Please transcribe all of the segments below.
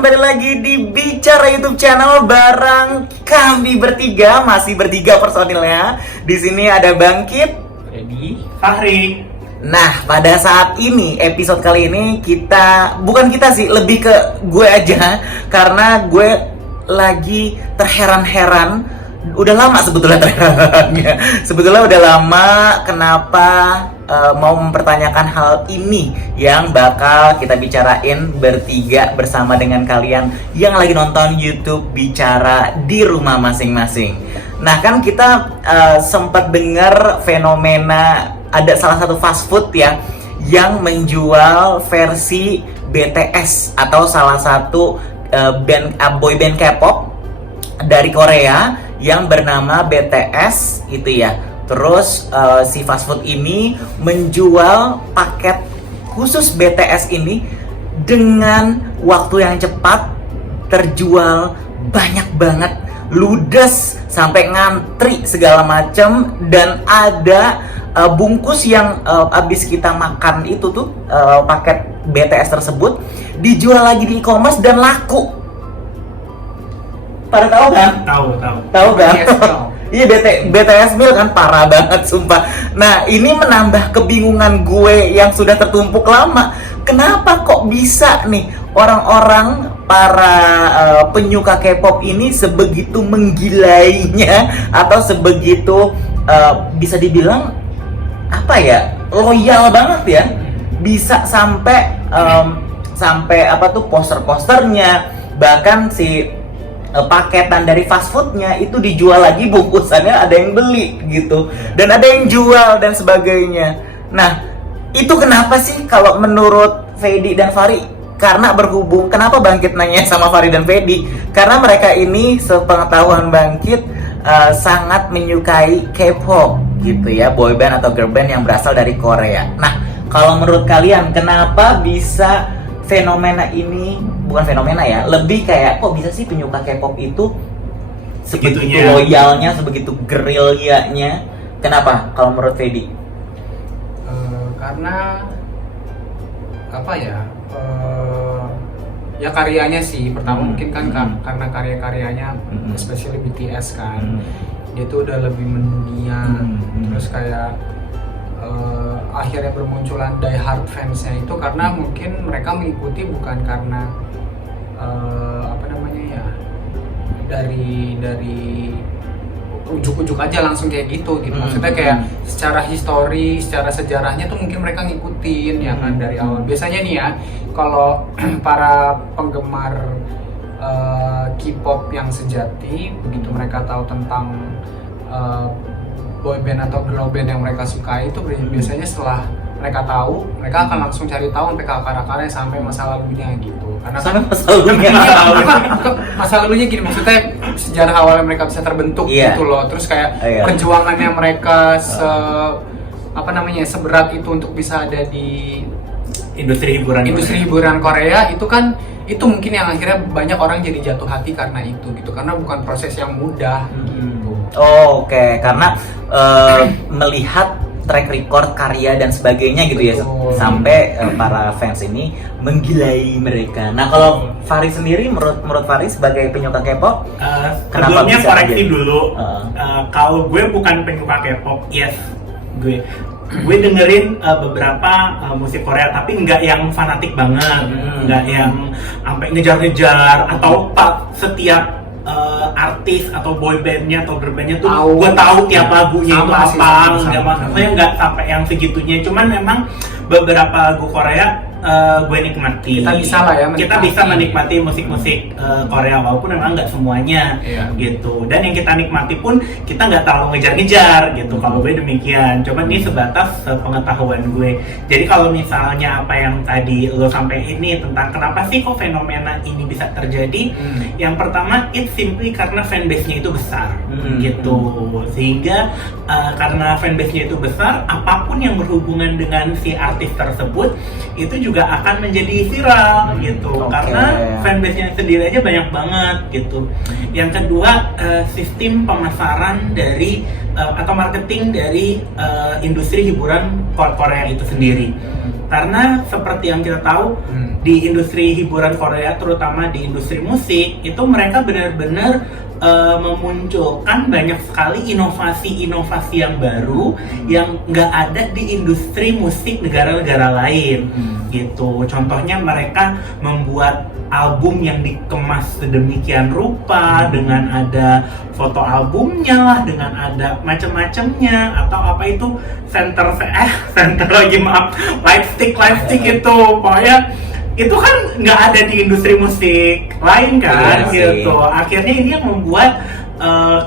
kembali lagi di Bicara YouTube channel bareng kami bertiga, masih bertiga personilnya. Di sini ada Bangkit, Freddy, Fahri. Nah, pada saat ini, episode kali ini bukan kita sih, lebih ke gue aja. Karena gue lagi terheran-heran. Udah lama sebetulnya terherannya. Sebetulnya udah lama kenapa mau mempertanyakan hal ini yang bakal kita bicarain bertiga bersama dengan kalian yang lagi nonton YouTube Bicara di rumah masing-masing. Nah, kan kita sempat dengar fenomena ada salah satu fast food ya yang menjual versi BTS atau salah satu boy band K-pop dari Korea yang bernama BTS itu ya. Terus si fast food ini menjual paket khusus BTS ini dengan waktu yang cepat, terjual banyak banget, ludes sampai ngantri segala macam, dan ada bungkus yang abis kita makan itu tuh paket BTS tersebut dijual lagi di e-commerce dan laku. Pada tahu kan? Tahu kan? Iya, BTS meal kan parah banget sumpah. Nah, ini menambah kebingungan gue yang sudah tertumpuk lama. Kenapa kok bisa nih orang-orang para penyuka K-pop ini sebegitu menggilainya atau sebegitu bisa dibilang apa ya, loyal banget ya, bisa sampai apa tuh poster-posternya, bahkan si paketan dari fast foodnya itu dijual lagi, bungkusannya ada yang beli gitu, dan ada yang jual dan sebagainya. Nah, itu kenapa sih kalau menurut Fedi dan Fari? Karena berhubung, kenapa Bangkit nanya sama Fari dan Fedi? Karena mereka ini sepengetahuan Bangkit sangat menyukai K-pop gitu ya, boy band atau girl band yang berasal dari Korea. Nah, kalau menurut kalian kenapa bisa fenomena ini, bukan fenomena ya, lebih kayak kok bisa sih penyuka K-pop itu sebegitu loyalnya, sebegitu gerilyanya? Kenapa kalau menurut Fedi? Karena apa ya? Ya karyanya sih pertama mungkin kan karena karya-karyanya, especially BTS kan, dia tuh udah lebih mendunia. Terus kayak akhirnya bermunculan diehard fansnya itu karena mungkin mereka mengikuti bukan karena apa namanya ya, dari ujuk-ujuk aja langsung kayak gitu. Maksudnya kayak secara histori, secara sejarahnya tuh mungkin mereka ngikutin ya kan dari awal. Biasanya nih ya, kalau para penggemar K-pop yang sejati, begitu mereka tahu tentang boy band atau girl band yang mereka sukai itu biasanya setelah mereka tahu, mereka akan langsung cari tahu sampai ke akar-akarnya, sampai masa lalunya gitu. Karena sampai masa lalunya. Masa lalunya gini, maksudnya sejarah awalnya mereka bisa terbentuk gitu loh. Terus kayak perjuangannya mereka seberat itu untuk bisa ada di industri hiburan Korea itu kan, itu mungkin yang akhirnya banyak orang jadi jatuh hati karena itu gitu, karena bukan proses yang mudah gitu. Oke. Karena melihat track record karya dan sebagainya gitu ya, sampai para fans ini menggilai mereka. Nah, kalau Fari sendiri, menurut Fari sebagai penyuka K-pop, kenapa bisa koreksi dulu? Kalau gue bukan penyuka K-pop, yes, gue dengerin beberapa musik Korea, tapi nggak yang fanatik banget, nggak yang sampai ngejar-ngejar atau setiap artis atau boy bandnya atau girl bandnya tuh gue tahu tiap lagunya itu apa. Saya nggak sampai yang segitunya, cuman memang beberapa lagu Korea gue nikmati. Kita bisa menikmati musik-musik Korea, walaupun memang nggak semuanya gitu. Dan yang kita nikmati pun kita nggak terlalu ngejar-ngejar gitu. Kalau gue demikian. Cuman ini sebatas pengetahuan gue. Jadi kalau misalnya apa yang tadi lo sampai ini tentang kenapa sih kok fenomena ini bisa terjadi, yang pertama it simply karena fanbase-nya itu besar gitu. Sehingga karena fanbase-nya itu besar, apapun yang berhubungan dengan si artis tersebut itu juga akan menjadi viral gitu. Karena fanbase-nya sendiri aja banyak banget gitu. Yang kedua, sistem pemasaran dari atau marketing dari industri hiburan Korea itu sendiri. Karena seperti yang kita tahu di industri hiburan Korea, terutama di industri musik, itu mereka benar-benar memunculkan banyak sekali inovasi-inovasi yang baru yang nggak ada di industri musik negara-negara lain gitu. Contohnya mereka membuat album yang dikemas sedemikian rupa dengan ada foto albumnya lah, dengan ada macam-macamnya, atau apa itu center lagi maaf, lightstick itu pokoknya itu kan nggak ada di industri musik lain kan, gitu. Akhirnya ini yang membuat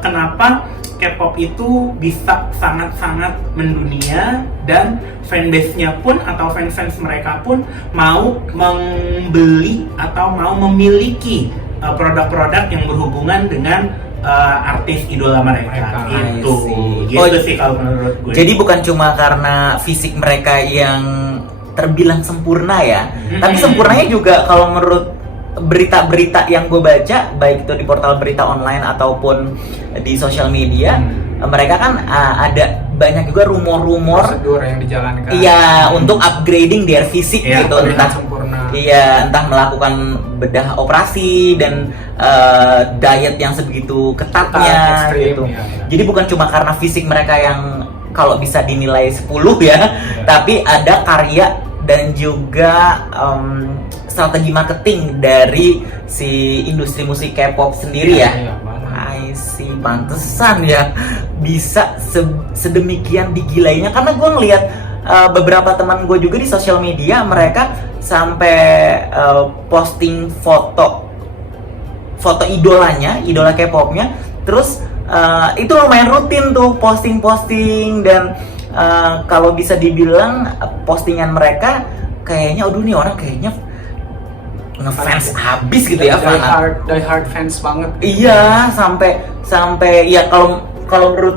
kenapa K-pop itu bisa sangat-sangat mendunia, dan fanbase-nya pun atau fans-fans mereka pun mau membeli atau mau memiliki produk-produk yang berhubungan dengan artis idola mereka. Gitu sih kalau menurut gue. Jadi bukan cuma karena fisik mereka yang terbilang sempurna ya, tapi sempurnanya juga kalau menurut berita-berita yang gue baca, baik itu di portal berita online ataupun di sosial media, mereka kan ada banyak juga rumor-rumor prosedur yang dijalankan. Iya, untuk upgrading their fisik gitu, entah sempurna. Iya, entah melakukan bedah operasi dan diet yang sebegitu ketatnya ekstrim, gitu. ya. Jadi bukan cuma karena fisik mereka yang kalau bisa dinilai 10 ya, tapi ada karya dan juga strategi marketing dari si industri musik K-pop sendiri ya. I see, pantesan ya bisa sedemikian digilainya, karena gue ngeliat beberapa teman gue juga di sosial media, mereka sampai posting foto idolanya, idola K-popnya, terus itu lumayan rutin tuh posting dan kalau bisa dibilang postingan mereka kayaknya, aduh nih orang kayaknya ngefans habis gitu ya, die hard fans banget. Iya, sampai ya kalau menurut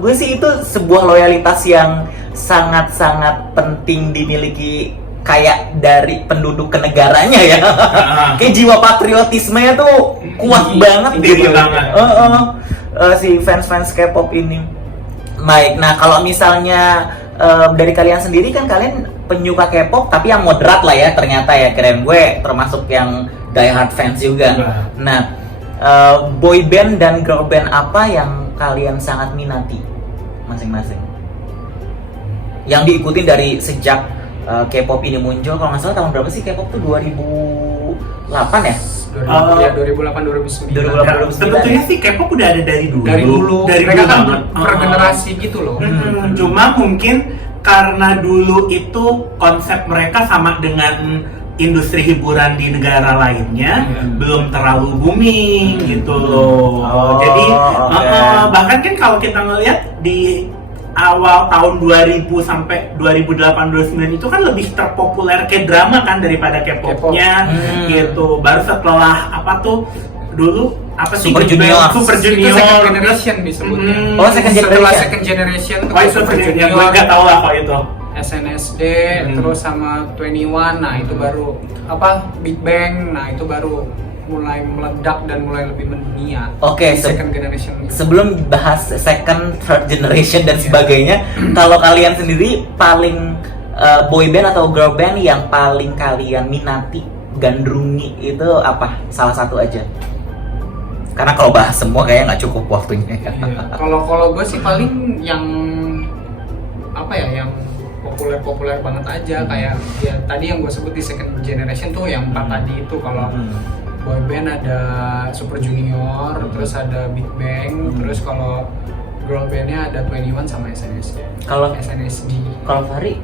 gue sih itu sebuah loyalitas yang sangat-sangat penting dimiliki kayak dari penduduk ke negaranya ya. Kayak jiwa patriotismenya tuh kuat banget gitu. Si fans K-pop ini. Baik, nah kalau misalnya dari kalian sendiri kan kalian penyuka K-pop tapi yang moderat lah ya ternyata ya, keren gue termasuk yang diehard fans juga. Nah, boy band dan girl band apa yang kalian sangat minati masing-masing? Yang diikutin dari sejak K-pop ini muncul, kalau nggak salah tahun berapa sih K-pop tuh 2008 ya? 2008 2009. Sebetulnya sih K-pop udah ada dari dulu. Dari mereka kan per generasi gitu loh. Cuma mungkin karena dulu itu konsep mereka sama dengan industri hiburan di negara lainnya, belum terlalu booming gitu loh. Jadi bahkan kan kalau kita ngelihat di awal tahun 2000 sampai 2008-2009 itu kan lebih terpopuler K-drama kan daripada K-popnya gitu. Baru setelah apa tuh dulu apa sih Super Junior itu second generation disebutnya. Setelah second generation tuh Super Junior, gue nggak tahu lah kalau itu. SNSD terus sama 21, nah itu baru apa Big Bang, nah itu baru mulai meledak dan mulai lebih mendunia. Oke, second generation. Sebelum bahas second, third generation dan sebagainya, kalau kalian sendiri paling boy band atau girl band yang paling kalian minati, gandrungi itu apa? Salah satu aja. Karena kalau bahas semua kayaknya nggak cukup waktunya. Kalau gue sih paling yang apa ya, yang populer banget aja, kayak ya tadi yang gue sebut di second generation tuh yang 4 tadi itu. Kalau boy band ada Super Junior, terus ada Big Bang, terus kalau girl bandnya ada 21 sama SNSD. Kalau SNSD. Kalau Fahri?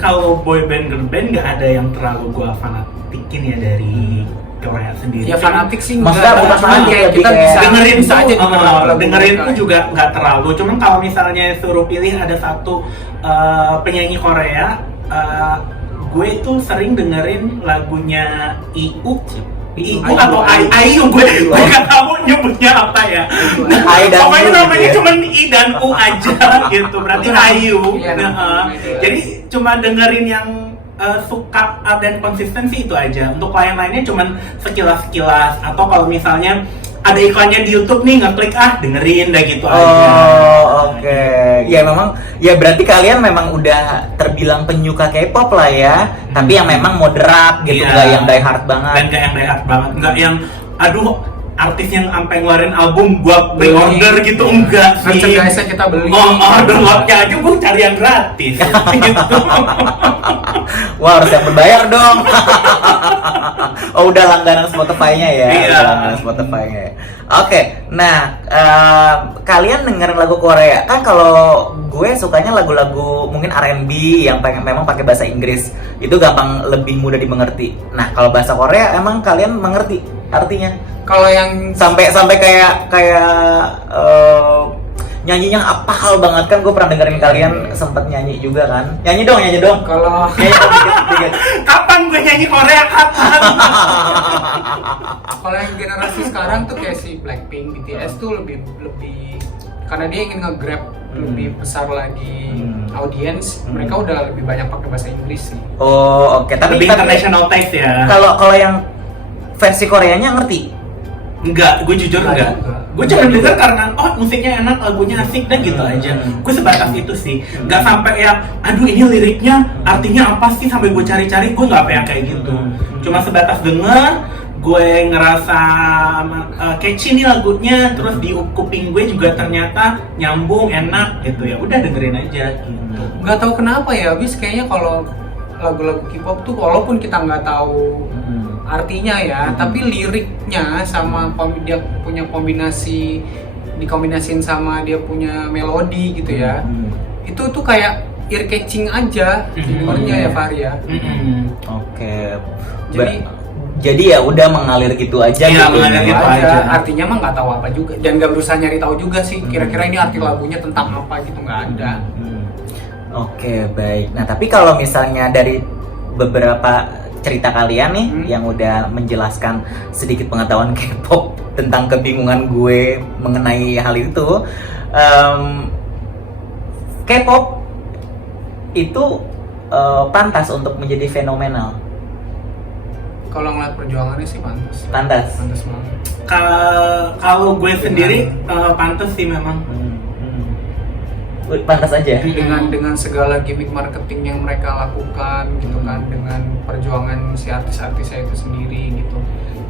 Kalau boy band girl band nggak ada yang terlalu gue fanatikin ya dari Korea sendiri. Ya fanatik sih maksudnya bukan fanatik, kayak lebih kita kayak bisa dengerin bisa aja dengerin tuh juga nggak terlalu. Cuman kalau misalnya suruh pilih ada satu penyanyi Korea, gue tuh sering dengerin lagunya IU atau IU, gue nggak tahu nyebutnya apa ya. Pokoknya namanya cuma I dan U aja gitu, berarti IU. Jadi cuma dengerin yang suka dan konsistensi itu aja. Untuk lain-lainnya cuma sekilas-sekilas, atau kalau misalnya ada iklannya di YouTube nih, ngeklik dengerin dah gitu aja. Oh, oke. Ya memang, ya berarti kalian memang udah terbilang penyuka K-pop lah ya. Tapi yang memang moderat gitu, Iya. nggak yang die hard banget. Dan nggak yang die hard banget, nggak yang aduh artis yang sampai ngeluarin album gua pre-order gitu, enggak sih. Merchandise-nya kita beli. Downloadnya aja gua cari yang gratis gitu. Wah, harus yang berbayar dong. Oh, udah langganan Spotify-nya ya. Iya. Udah langganan Spotify-nya ya. Oke, nah kalian dengerin lagu Korea kan? Kalau gue sukanya lagu-lagu mungkin R&B yang memang pakai bahasa Inggris, itu gampang, lebih mudah dimengerti. Nah, kalau bahasa Korea emang kalian mengerti artinya? Kalau yang Sampai kayak nyanyinya apal banget kan? Gue pernah dengerin kalian sempet nyanyi juga kan? Nyanyi dong. kalau Nyanyi dong dikit. Kapan gue nyanyi Korea, kapan? kalau yang generasi sekarang tuh kayak si Blackpink, BTS tuh lebih karena dia ingin nge-grab lebih besar lagi audiens, mereka udah lebih banyak pakai bahasa Inggris sih. Oh, oke. Tapi Lebih international taste ya. Kalau yang versi Koreanya ngerti? Enggak, gue jujur enggak. Gue cuma denger karena musiknya enak, lagunya asik dan gitu aja. Gue sebatas itu sih. Enggak sampai yang aduh ini liriknya artinya apa sih sampai gue cari-cari, gue enggak kayak gitu. Cuma sebatas denger, gue ngerasa catchy nih lagunya, terus di kuping gue juga ternyata nyambung, enak gitu ya. Udah dengerin aja gitu. Nggak tahu kenapa ya, habis kayaknya kalau lagu-lagu K-pop tuh walaupun kita nggak tahu artinya ya, tapi liriknya sama dia punya kombinasi, dikombinasin sama dia punya melodi gitu ya, itu tuh kayak ear catching aja dengernya ya Fahri ya. Oke. Jadi Jadi ya udah mengalir gitu aja. Iya, gitu. mengalir gitu aja. Artinya mah nggak tahu apa juga, dan nggak berusaha nyari tahu juga sih kira-kira ini arti lagunya tentang apa gitu, nggak ada. Oke, baik. Nah, tapi kalau misalnya dari beberapa cerita kalian nih yang udah menjelaskan sedikit pengetahuan K-pop tentang kebingungan gue mengenai hal itu, K-pop itu pantas untuk menjadi fenomenal. Kalau ngeliat perjuangannya sih pantas. Pantas. Pantas banget. Kalau gue sendiri pantas sih memang. Pantas aja. Dengan segala gimmick marketing yang mereka lakukan gitu kan, dengan perjuangan si artis-artisnya itu sendiri gitu,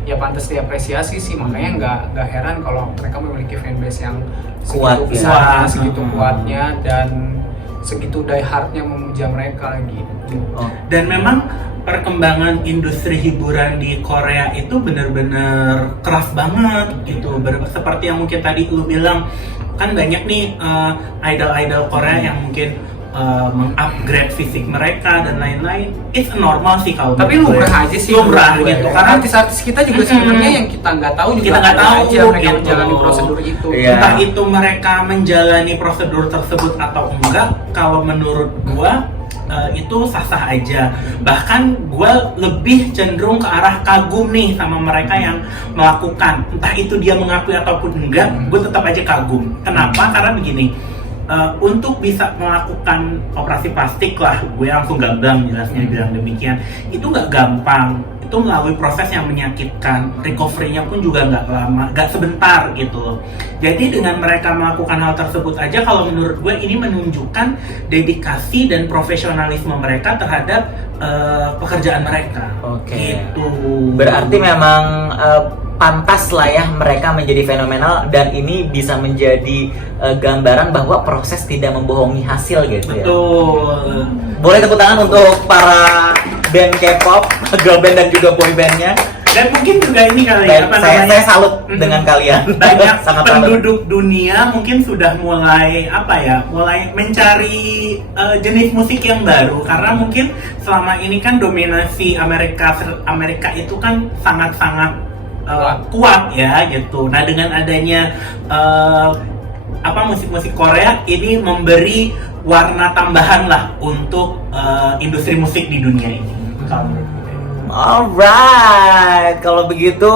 ya pantas diapresiasi sih. Makanya nggak heran kalau mereka memiliki fanbase yang Kuat, segitu besarnya, ya. segitu kuatnya, dan segitu die hardnya memuja mereka gitu. Dan memang perkembangan industri hiburan di Korea itu benar-benar keras banget gitu. Seperti yang mungkin tadi lu bilang, kan banyak nih idol-idol Korea yang mungkin mengupgrade fisik mereka dan lain-lain. It's normal sih kalau Tapi lumrah aja sih, lumrah menurut gue. gitu. Karena artis-artis kita juga sebenarnya yang kita nggak tahu juga kita nggak ada tahu aja mereka gitu. menjalani prosedur itu. Iya. Entah itu mereka menjalani prosedur tersebut atau enggak, kalau menurut gua itu sah-sah aja. Bahkan gua lebih cenderung ke arah kagum nih sama mereka yang melakukan, entah itu dia mengakui ataupun enggak, gue tetap aja kagum. Kenapa? Karena begini, untuk bisa melakukan operasi plastik lah, gue langsung gamblang jelasnya bilang demikian, itu nggak gampang. Itu melalui proses yang menyakitkan, recovery-nya pun juga nggak lama, nggak sebentar gitu loh. Jadi dengan mereka melakukan hal tersebut aja, kalau menurut gue ini menunjukkan dedikasi dan profesionalisme mereka terhadap pekerjaan mereka. Oke. Gitu. Berarti memang pantas lah ya mereka menjadi fenomenal, dan ini bisa menjadi gambaran bahwa proses tidak membohongi hasil gitu ya. Betul. Boleh tepuk tangan untuk para band K-pop, girl band dan juga boy bandnya. Dan mungkin juga ini kali Dan apa saya namanya? salut dengan kalian. Banyak Sangat salut. penduduk dunia mungkin sudah mulai mulai mencari jenis musik yang baru, karena mungkin selama ini kan dominasi Amerika itu kan sangat-sangat kuat ya gitu. Nah, dengan adanya musik-musik Korea ini memberi warna tambahan lah untuk industri musik di dunia ini. Alright, kalau begitu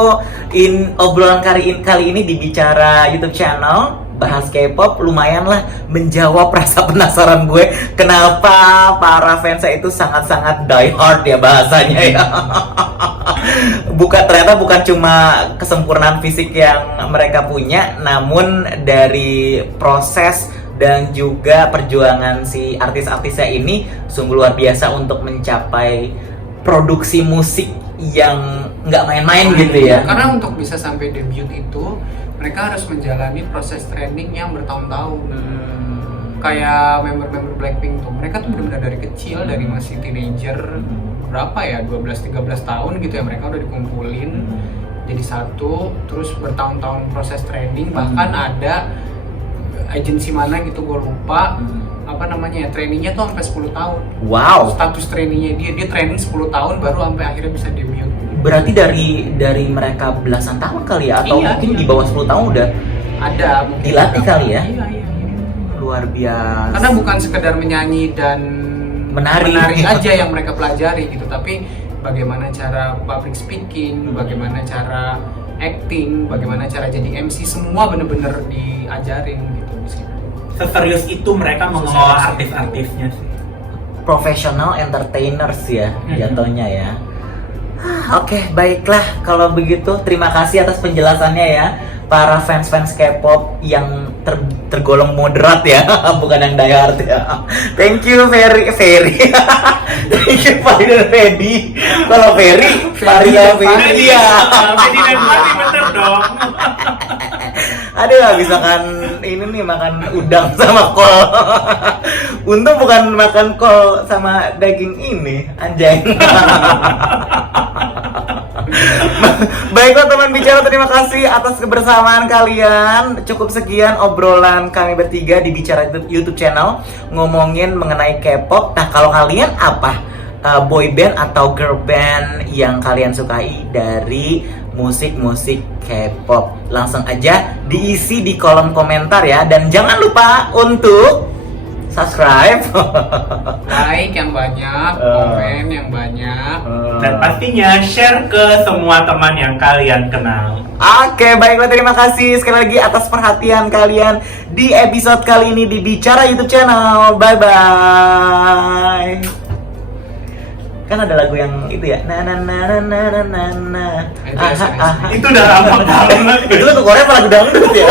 obrolan kali ini di Bicara YouTube channel bahas K-pop lumayan lah menjawab rasa penasaran gue kenapa para fansnya itu sangat-sangat die hard ya bahasanya ya. Ternyata bukan cuma kesempurnaan fisik yang mereka punya, namun dari proses dan juga perjuangan si artis-artisnya ini sungguh luar biasa untuk mencapai produksi musik yang nggak main-main gitu ya. Karena untuk bisa sampai debut itu mereka harus menjalani proses training yang bertahun-tahun. Kayak member-member Blackpink tuh, mereka tuh benar-benar dari kecil, dari masih teenager, berapa ya, 12-13 tahun gitu ya, mereka udah dikumpulin jadi satu, terus bertahun-tahun proses training, bahkan ada agensi mana gitu gue lupa apa namanya ya, trainingnya tuh sampai 10 tahun. Wow. Status trainingnya dia training 10 tahun baru sampai akhirnya bisa debut. Berarti dari mereka belasan tahun kali ya, atau mungkin di bawah 10 tahun udah ada mungkin dilatih kali ya. Iya. Luar biasa. Karena bukan sekedar menyanyi dan menari aja yang mereka pelajari gitu, tapi bagaimana cara public speaking, bagaimana cara acting, bagaimana cara jadi MC, semua bener-bener diajarin gitu di situ. Seserius itu mereka mengelola artis-artisnya sih. Professional entertainers ya jatuhnya ya. Oke, baiklah kalau begitu, terima kasih atas penjelasannya ya para fans-fans K-pop yang tergolong moderat ya, bukan yang diehard ya. Thank you Ferry. Thank you Fari dan Fedi. Kalau Ferry, Fari dan Fedi ya. Fedi dan Fari bener dong. Ada nggak misalkan ini nih makan udang sama kol. Untung bukan makan kol sama daging ini, anjay. Baiklah teman bicara, terima kasih atas kebersamaan kalian. Cukup sekian obrolan kami bertiga di Bicara YouTube channel ngomongin mengenai K-pop. Nah, kalau kalian apa boy band atau girl band yang kalian sukai dari musik-musik K-pop? Langsung aja diisi di kolom komentar ya, dan jangan lupa untuk subscribe, like yang banyak, komen yang banyak, dan pastinya share ke semua teman yang kalian kenal. Oke, baiklah, terima kasih sekali lagi atas perhatian kalian di episode kali ini di Bicara YouTube channel. Bye bye. Kan ada lagu yang itu ya, na na na na na na na na. Itu udah lama banget. Itu lagu Korea apa lagu dangdut ya?